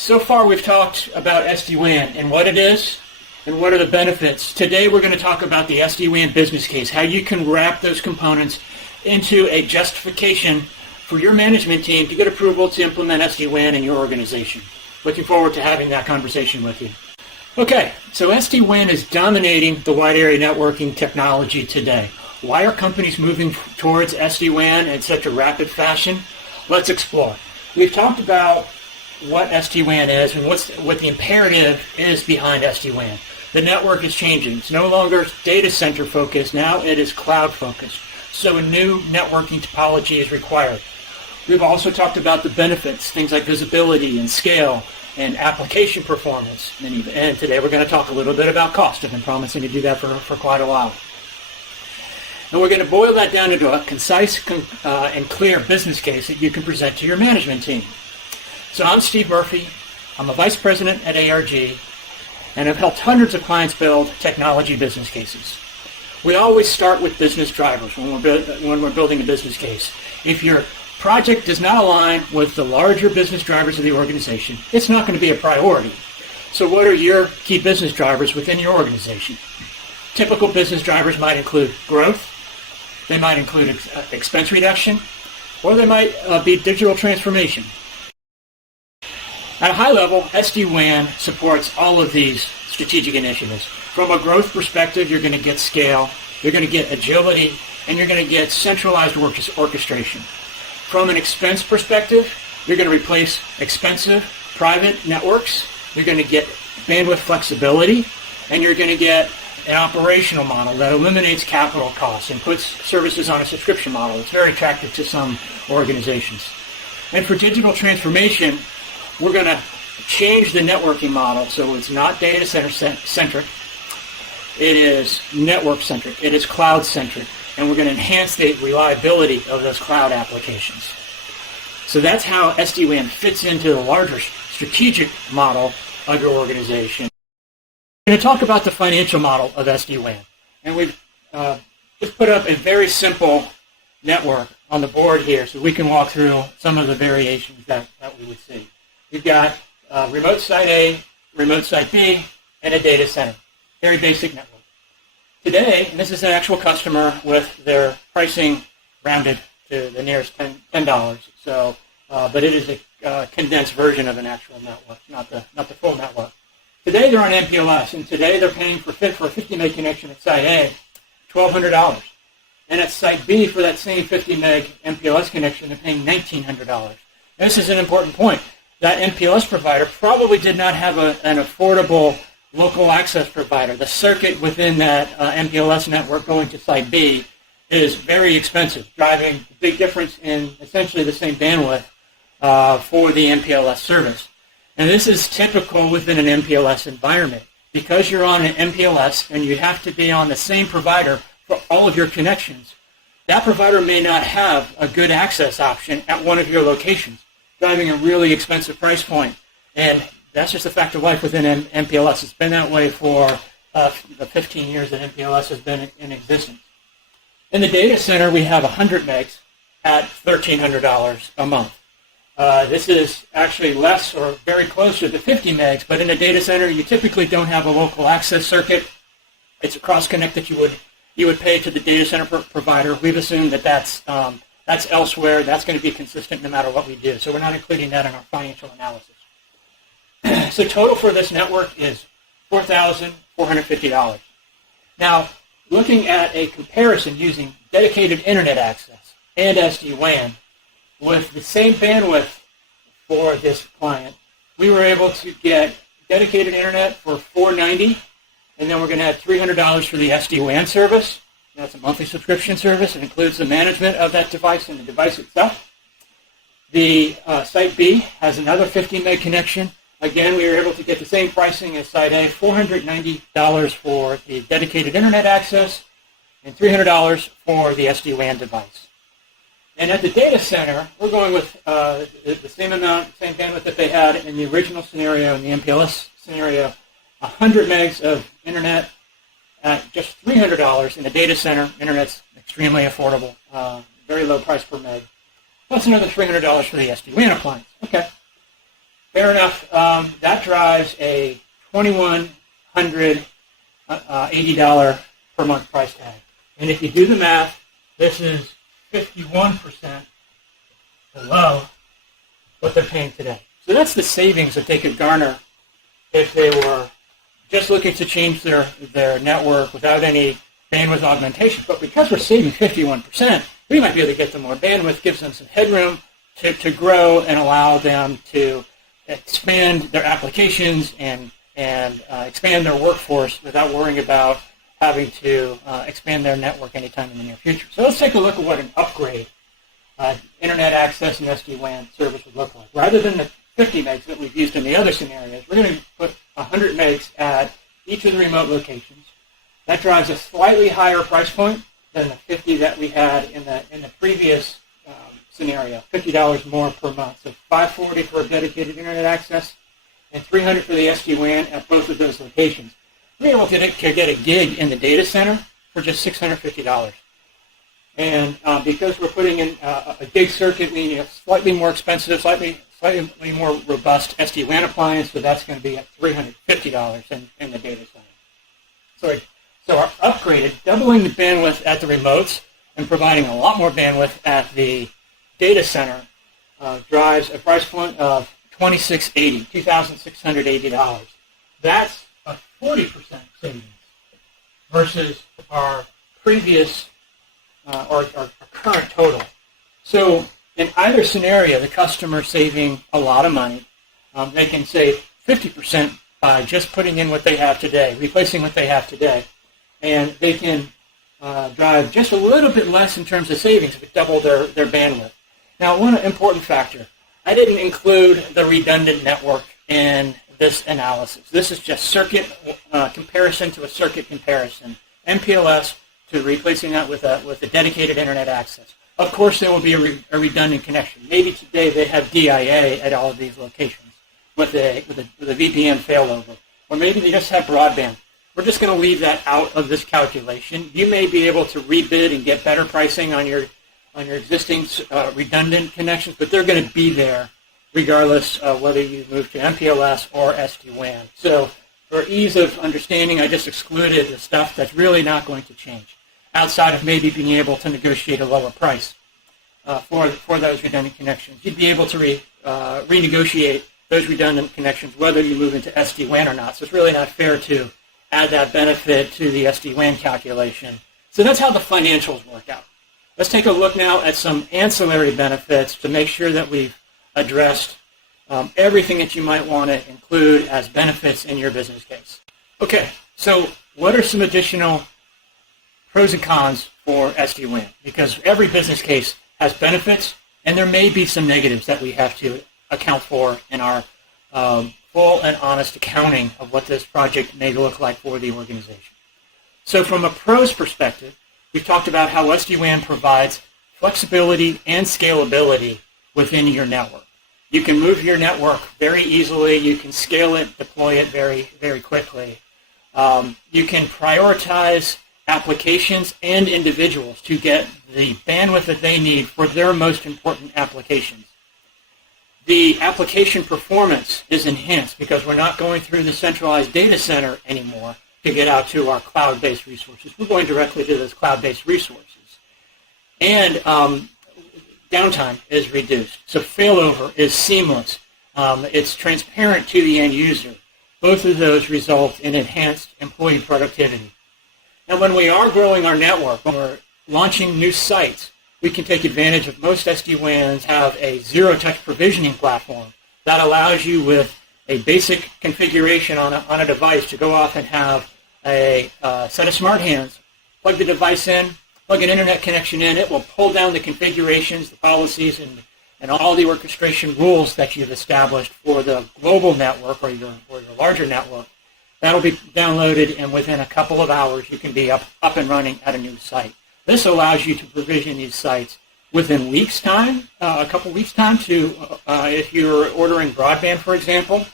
So far we've talked about SD-WAN and what it is and what are the benefits. Today we're going to talk about the SD-WAN business case, how you can wrap those components into a justification for your management team to get approval to implement SD-WAN in your organization. Looking forward to having that conversation with you. Okay, so SD-WAN is dominating the wide area networking technology today. Why are companies moving towards SD-WAN in such a rapid fashion? Let's explore. We've talked about what SD-WAN is and what the imperative is behind SD-WAN. The network is changing. It's no longer data center focused. Now it is cloud focused. So a new networking topology is required. We've also talked about the benefits, things like visibility and scale and application performance. And today we're going to talk a little bit about cost. I've been promising to do that for quite a while. And we're going to boil that down into a concise and clear business case that you can present to your management team. So I'm Steve Murphy. I'm a vice president at ARG, and I've helped hundreds of clients build technology business cases. We always start with business drivers when we're building a business case. If your project does not align with the larger business drivers of the organization, it's not going to be a priority. So what are your key business drivers within your organization? Typical business drivers might include growth, they might include expense reduction, or they might be digital transformation. At a high level, SD-WAN supports all of these strategic initiatives. From a growth perspective, you're going to get scale, you're going to get agility, and you're going to get centralized orchestration. From an expense perspective, you're going to replace expensive private networks, you're going to get bandwidth flexibility, and you're going to get an operational model that eliminates capital costs and puts services on a subscription model. It's very attractive to some organizations. And for digital transformation, we're going to change the networking model so it's not data center centric, it is network centric, it is cloud centric, and we're going to enhance the reliability of those cloud applications. So that's how SD-WAN fits into the larger strategic model of your organization. We're going to talk about the financial model of SD-WAN, and we've just put up a very simple network on the board here so we can walk through some of the variations that we would see. We've got remote site A, remote site B, and a data center. Very basic network. Today, and this is an actual customer with their pricing rounded to the nearest $10. So, but it is a condensed version of an actual network, not the full network. Today they're on MPLS, and today they're paying for a 50 meg connection at site A, $1,200. And at site B, for that same 50 meg MPLS connection, they're paying $1,900. This is an important point. That MPLS provider probably did not have an affordable local access provider. The circuit within that MPLS network going to site B is very expensive, driving a big difference in essentially the same bandwidth for the MPLS service. And this is typical within an MPLS environment. Because you're on an MPLS and you have to be on the same provider for all of your connections, that provider may not have a good access option at one of your locations, driving a really expensive price point. And that's just a fact of life within MPLS. It's been that way for the 15 years that MPLS has been in existence. In the data center, we have 100 megs at $1,300 a month. This is actually less or very close to the 50 megs, but in a data center, you typically don't have a local access circuit. It's a cross-connect that you would pay to the data center provider. We've assumed that that's elsewhere. That's going to be consistent no matter what we do. So we're not including that in our financial analysis. So total for this network is $4,450. Now, looking at a comparison using dedicated internet access and SD-WAN with the same bandwidth for this client, we were able to get dedicated internet for $490, and then we're going to add $300 for the SD-WAN service. That's a monthly subscription service. It includes the management of that device and the device itself. The Site B has another 50 meg connection. Again, we were able to get the same pricing as Site A, $490 for the dedicated internet access and $300 for the SD-WAN device. And at the data center, we're going with the same amount, same bandwidth that they had in the original scenario, in the MPLS scenario, 100 megs of internet at just $300 in the data center. Internet's extremely affordable, very low price per meg. Plus another $300 for the SD-WAN appliance. Okay. Fair enough. That drives a $2,180 per month price tag. And if you do the math, this is 51% below what they're paying today. So that's the savings that they could garner if they were just looking to change their network without any bandwidth augmentation. But because we're saving 51%, we might be able to get them more bandwidth, gives them some headroom to grow and allow them to expand their applications and expand their workforce without worrying about having to expand their network anytime in the near future. So let's take a look at what an upgrade internet access and SD-WAN service would look like. Rather than the 50 megs that we've used in the other scenarios, we're going to put 100 megs at each of the remote locations. That drives a slightly higher price point than the 50 that we had in the previous scenario, $50 more per month. So $540 for a dedicated internet access and $300 for the SD-WAN at both of those locations. We're able to get a gig in the data center for just $650. And because we're putting in a gig circuit, we need a slightly more expensive, slightly more robust SD-WAN appliance, so that's going to be at $350 in the data center. So our upgraded, doubling the bandwidth at the remotes and providing a lot more bandwidth at the data center drives a price point of $2,680. That's a 40% savings versus our previous or our current total. So in either scenario, the customer saving a lot of money. They can save 50% by just putting in what they have today, replacing what they have today, and they can drive just a little bit less in terms of savings if it double their bandwidth. Now, one important factor, I didn't include the redundant network in this analysis. This is just circuit comparison to a circuit comparison. MPLS to replacing that with a dedicated internet access. Of course, there will be a redundant connection. Maybe today they have DIA at all of these locations with a VPN failover. Or maybe they just have broadband. We're just going to leave that out of this calculation. You may be able to rebid and get better pricing on your existing redundant connections, but they're going to be there regardless of whether you move to MPLS or SD-WAN. So for ease of understanding, I just excluded the stuff that's really not going to change, outside of maybe being able to negotiate a lower price for those redundant connections. You'd be able to renegotiate those redundant connections whether you move into SD-WAN or not. So it's really not fair to add that benefit to the SD-WAN calculation. So that's how the financials work out. Let's take a look now at some ancillary benefits to make sure that we've addressed everything that you might want to include as benefits in your business case. Okay, so what are some additional pros and cons for SD-WAN? Because every business case has benefits, and there may be some negatives that we have to account for in our full and honest accounting of what this project may look like for the organization. So from a pros perspective, we've talked about how SD-WAN provides flexibility and scalability within your network. You can move your network very easily. You can scale it, deploy it very, very quickly. You can prioritize applications and individuals to get the bandwidth that they need for their most important applications. The application performance is enhanced because we're not going through the centralized data center anymore to get out to our cloud-based resources. We're going directly to those cloud-based resources. And downtime is reduced. So failover is seamless. It's transparent to the end user. Both of those result in enhanced employee productivity. Now, when we are growing our network, when we're launching new sites, we can take advantage of most SD-WANs have a zero-touch provisioning platform that allows you with a basic configuration on a device to go off and have a set of smart hands, plug the device in, plug an internet connection in. It will pull down the configurations, the policies, and all the orchestration rules that you've established for the global network or your larger network. That'll be downloaded, and within a couple of hours, you can be up and running at a new site. This allows you to provision these sites within weeks' time, a couple weeks' time, to if you're ordering broadband, for example,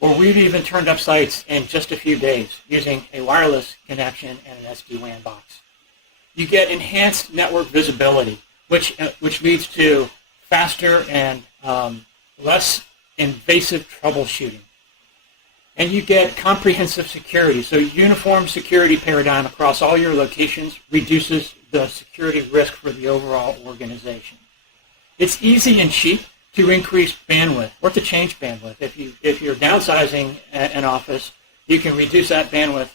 or we've even turned up sites in just a few days using a wireless connection and an SD-WAN box. You get enhanced network visibility, which leads to faster and less invasive troubleshooting. And you get comprehensive security. So uniform security paradigm across all your locations reduces the security risk for the overall organization. It's easy and cheap to increase bandwidth or to change bandwidth. If you're downsizing an office, you can reduce that bandwidth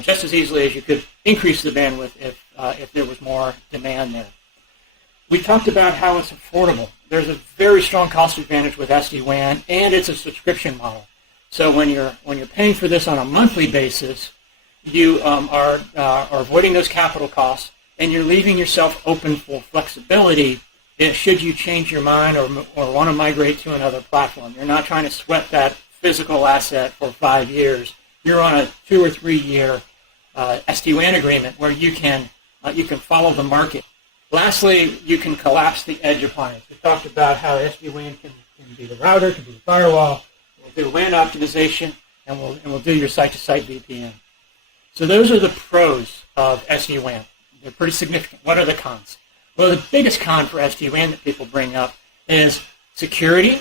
just as easily as you could increase the bandwidth if there was more demand there. We talked about how it's affordable. There's a very strong cost advantage with SD-WAN, and it's a subscription model. So when you're paying for this on a monthly basis, you are avoiding those capital costs, and you're leaving yourself open for flexibility should you change your mind or want to migrate to another platform. You're not trying to sweat that physical asset for 5 years. You're on a 2 or 3 year SD-WAN agreement where you can follow the market. Lastly, you can collapse the edge appliance. We talked about how SD-WAN can be the router, can be the firewall. We'll do WAN optimization, and we'll do your site-to-site VPN. So those are the pros of SD-WAN. They're pretty significant. What are the cons? Well, the biggest con for SD-WAN that people bring up is security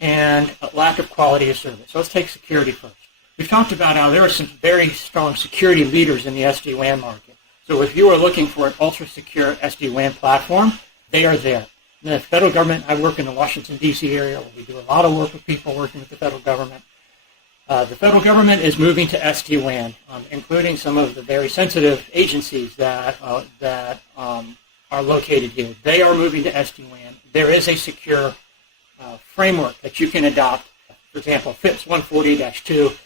and a lack of quality of service. So let's take security first. We've talked about how there are some very strong security leaders in the SD-WAN market. So if you are looking for an ultra-secure SD-WAN platform, they are there. In the federal government, I work in the Washington, D.C. area. We do a lot of work with people working with the federal government. The federal government is moving to SD-WAN, including some of the very sensitive agencies that are located here. They are moving to SD-WAN. There is a secure framework that you can adopt. For example, FIPS 140-2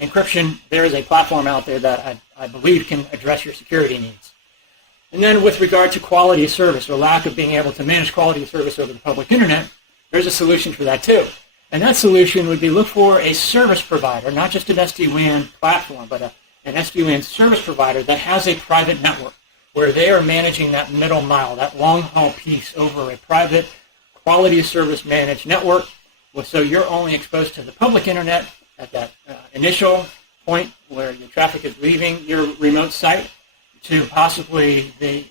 encryption. There is a platform out there that I believe can address your security needs. And then with regard to quality of service or lack of being able to manage quality of service over the public internet, there's a solution for that too. And that solution would be look for a service provider, not just an SD-WAN platform, but an SD-WAN service provider that has a private network where they are managing that middle mile, that long-haul piece over a private quality of service managed network. So you're only exposed to the public internet at that initial point where your traffic is leaving your remote site to possibly the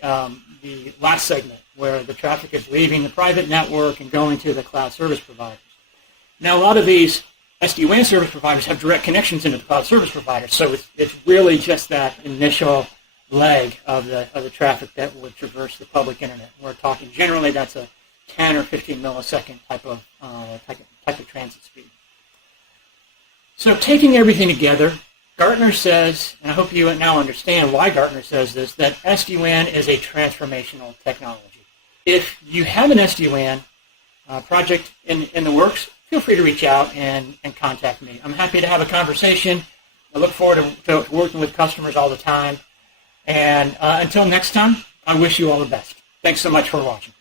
last segment where the traffic is leaving the private network and going to the cloud service providers. Now, a lot of these SD-WAN service providers have direct connections into the cloud service providers, so it's really just that initial leg of the traffic that would traverse the public internet. We're talking generally that's a 10 or 15 millisecond type of transit speed. So taking everything together, Gartner says, and I hope you now understand why Gartner says this, that SD-WAN is a transformational technology. If you have an SD-WAN project in the works, feel free to reach out and contact me. I'm happy to have a conversation. I look forward to working with customers all the time. And until next time, I wish you all the best. Thanks so much for watching.